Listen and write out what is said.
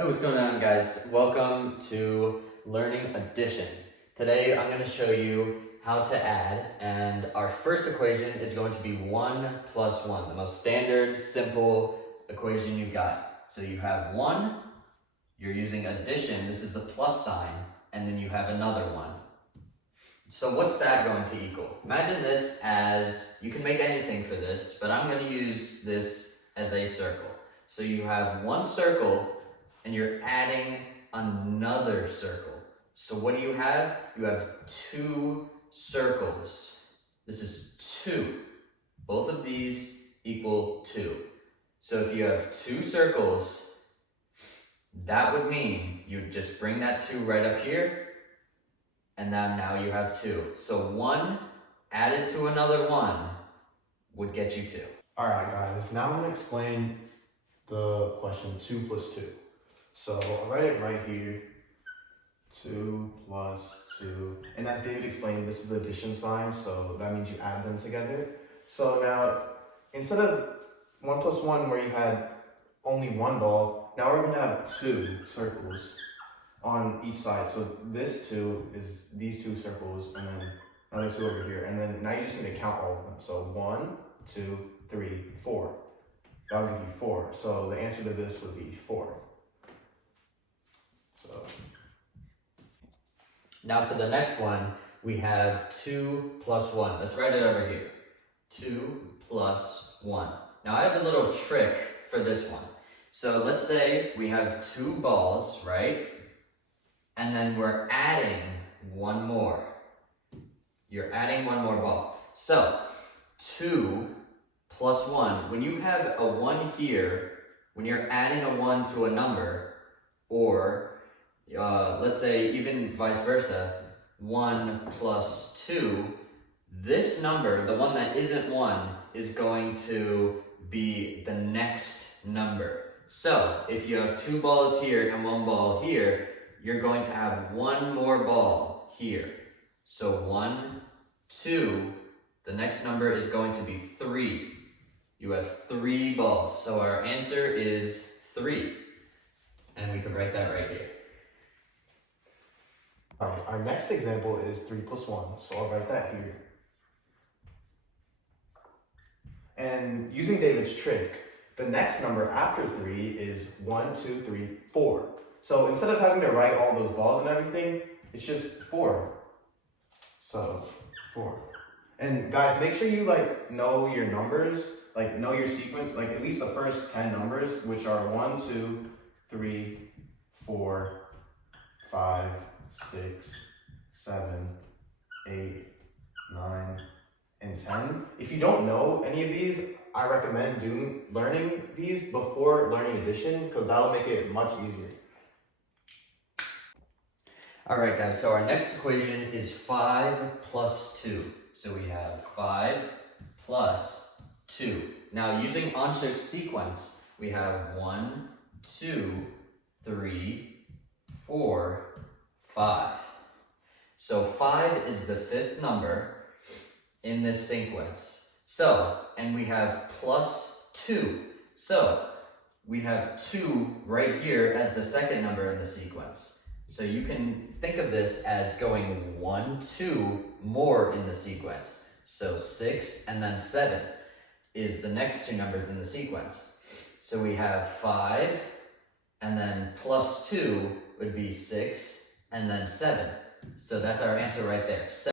Hey, what's going on, guys? Welcome to Learning Addition. Today I'm going to show you how to add, and our first equation is going to be 1 plus 1, the most standard, simple equation you've got. So you have 1, you're using addition, this is the plus sign, and then you have another 1. So what's that going to equal? Imagine this as, you can make anything for this, but I'm going to use this as a circle. So you have one circle, and you're adding another circle. So what do you have? You have 2 circles. This is 2. Both of these equal 2. So if you have 2 circles, that would mean you just bring that 2 right up here, and then now you have 2. So 1 added to another 1 would get you 2. All right, guys, now I'm going to explain the question 2 plus 2. So I'll write it right here, 2 plus 2. And as David explained, this is the addition sign, so that means you add them together. So now, instead of 1 plus 1 where you had only 1 ball, now we're going to have 2 circles on each side. So this 2 is these 2 circles, and then another 2 over here. And then now you just need to count all of them. So 1, 2, 3, 4. That would give you 4. So the answer to this would be 4. Now for the next one, we have 2 plus 1. Let's write it over here. 2 plus 1. Now I have a little trick for this one. So let's say we have 2 balls, right? And then we're adding 1 more. You're adding 1 more ball. So 2 plus 1. When you have a 1 here, when you're adding a 1 to a number, or let's say even vice versa, 1 plus 2, this number, the one that isn't 1, is going to be the next number. So if you have 2 balls here and 1 ball here, you're going to have 1 more ball here. So 1, 2, the next number is going to be 3. You have 3 balls. So our answer is 3. And we can write that right here. All right, our next example is 3 plus 1, so I'll write that here. And using David's trick, the next number after 3 is 1, 2, 3, 4. So instead of having to write all those balls and everything, it's just 4. So 4. And guys, make sure you know your numbers, know your sequence, at least the first 10 numbers, which are 1, 2, 3, 4, 5, 6, 7, 8, 9, and 10. If you don't know any of these, I recommend learning these before learning addition, because that'll make it much easier. Alright guys, so our next equation is 5 plus 2. So we have 5 plus 2. Now using Anshik's sequence, we have 1, 2, 3, 4, 5. So 5 is the 5th number in this sequence. So, and we have plus 2. So we have 2 right here as the second number in the sequence. So you can think of this as going 1, 2 more in the sequence. So 6 and then 7 is the next 2 numbers in the sequence. So we have 5 and then plus 2 would be 6 and then 7. So that's our answer right there.